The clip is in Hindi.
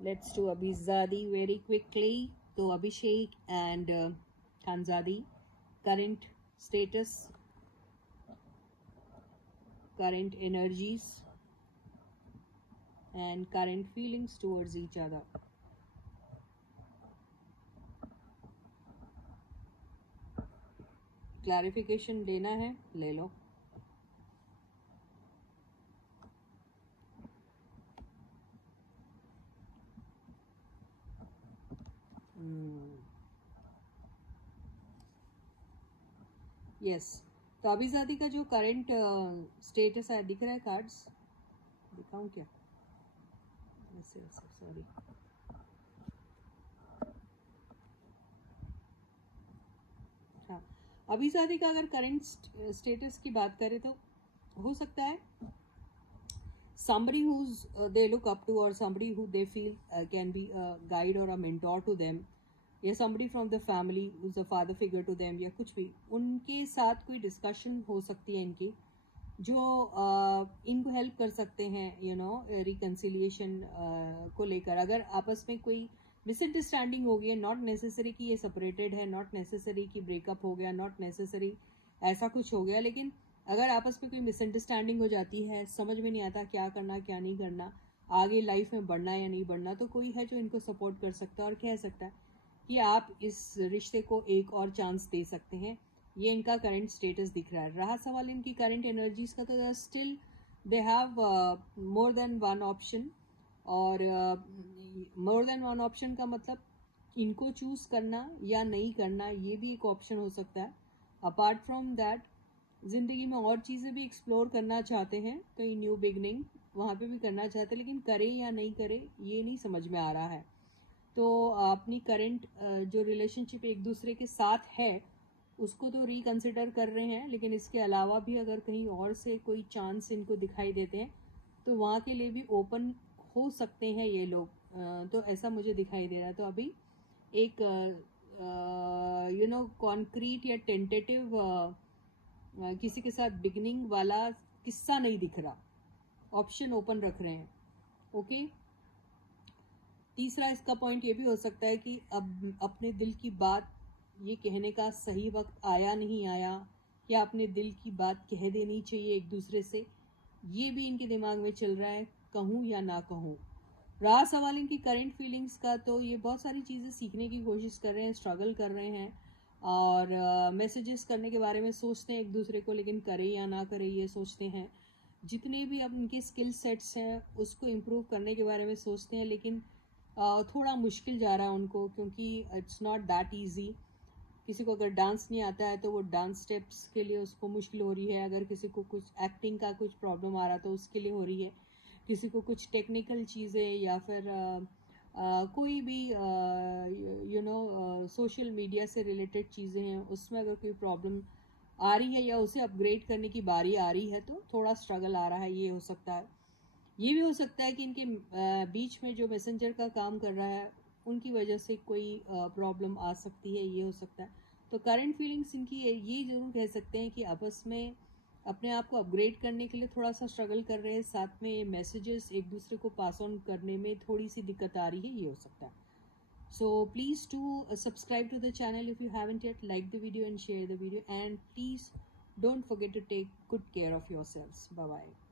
Let's do Abhizadi very quickly. So Abhishek and Khanzadi, current status, current energies, and current feelings towards each other. Clarification लेना है, ले लो. यस, तो अभिजादी का जो करंट स्टेटस है दिख रहा है. कार्ड्स दिखाऊं क्या? सॉरी. हाँ, अभिजादी का अगर करंट स्टेटस की बात करें तो हो सकता है somebody who's they look up to, or somebody who they feel can be a guide or a mentor to them, या somebody from the family who's a father figure to them, या कुछ भी उनके साथ कोई डिस्कशन हो सकती है इनकी, जो इनको हेल्प कर सकते हैं रिकन्सिलिएशन को लेकर. अगर आपस में कोई मिसअंडरस्टैंडिंग हो गई है, नॉट नेसेसरी कि ये सेपरेटेड है, नॉट नेसेसरी कि ब्रेकअप हो गया, नॉट नेसेसरी ऐसा कुछ हो गया, लेकिन अगर आपस में कोई मिसअंडरस्टैंडिंग हो जाती है, समझ में नहीं आता क्या करना क्या नहीं करना, आगे लाइफ में बढ़ना या नहीं बढ़ना, तो कोई है जो इनको सपोर्ट कर सकता है और कह सकता है कि आप इस रिश्ते को एक और चांस दे सकते हैं. ये इनका करंट स्टेटस दिख रहा है. रहा सवाल इनकी करंट एनर्जीज का, तो still they have more than one option. और मोर देन वन ऑप्शन का मतलब इनको चूज करना या नहीं करना, ये भी एक ऑप्शन हो सकता है. अपार्ट फ्रॉम दैट जिंदगी में और चीजें भी एक्सप्लोर करना चाहते हैं, कहीं न्यू बिगनिंग वहां पे भी करना चाहते हैं, लेकिन करें या नहीं करें ये नहीं समझ में आ रहा है. तो अपनी करंट जो रिलेशनशिप एक दूसरे के साथ है उसको तो रिकंसिडर कर रहे हैं, लेकिन इसके अलावा भी अगर कहीं और से कोई चांस इनको दिखाई देते हैं तो वहाँ के लिए भी ओपन हो सकते हैं ये लोग. तो ऐसा मुझे दिखाई दे रहा है. तो अभी एक कॉन्क्रीट या टेंटेटिव किसी के साथ बिगनिंग वाला किस्सा नहीं दिख रहा. ऑप्शन ओपन रख रहे हैं. ओके. तीसरा इसका पॉइंट ये भी हो सकता है कि अब अपने दिल की बात ये कहने का सही वक्त आया नहीं आया, या अपने दिल की बात कह देनी चाहिए एक दूसरे से, ये भी इनके दिमाग में चल रहा है, कहूँ या ना कहूँ. रहा सवाल इनकी करंट फीलिंग्स का, तो ये बहुत सारी चीज़ें सीखने की कोशिश कर रहे हैं, स्ट्रगल कर रहे हैं, और मैसेजेस करने के बारे में सोचते हैं एक दूसरे को, लेकिन करें या ना करें ये सोचते हैं. जितने भी अब उनके स्किल सेट्स हैं उसको इम्प्रूव करने के बारे में सोचते हैं, लेकिन थोड़ा मुश्किल जा रहा है उनको, क्योंकि इट्स नॉट दैट ईजी. किसी को अगर डांस नहीं आता है तो वो डांस स्टेप्स के लिए उसको मुश्किल हो रही है. अगर किसी को कुछ एक्टिंग का कुछ प्रॉब्लम आ रहा तो उसके लिए हो रही है. किसी को कुछ टेक्निकल चीज़ें या फिर कोई भी सोशल मीडिया से रिलेटेड चीज़ें हैं उसमें अगर कोई प्रॉब्लम आ रही है या उसे अपग्रेड करने की बारी आ रही है तो थोड़ा स्ट्रगल आ रहा है. ये हो सकता है. ये भी हो सकता है कि इनके बीच में जो मैसेंजर का काम कर रहा है उनकी वजह से कोई प्रॉब्लम आ सकती है. ये हो सकता है. तो करंट फीलिंग्स इनकी ये जरूर कह सकते हैं कि आपस में अपने आप को अपग्रेड करने के लिए थोड़ा सा स्ट्रगल कर रहे हैं. साथ में मैसेजेस एक दूसरे को पास ऑन करने में थोड़ी सी दिक्कत आ रही है. ये हो सकता है. So please do subscribe to the channel if you haven't yet. Like the video and share the video, and please don't forget to take good care of yourselves. Bye bye.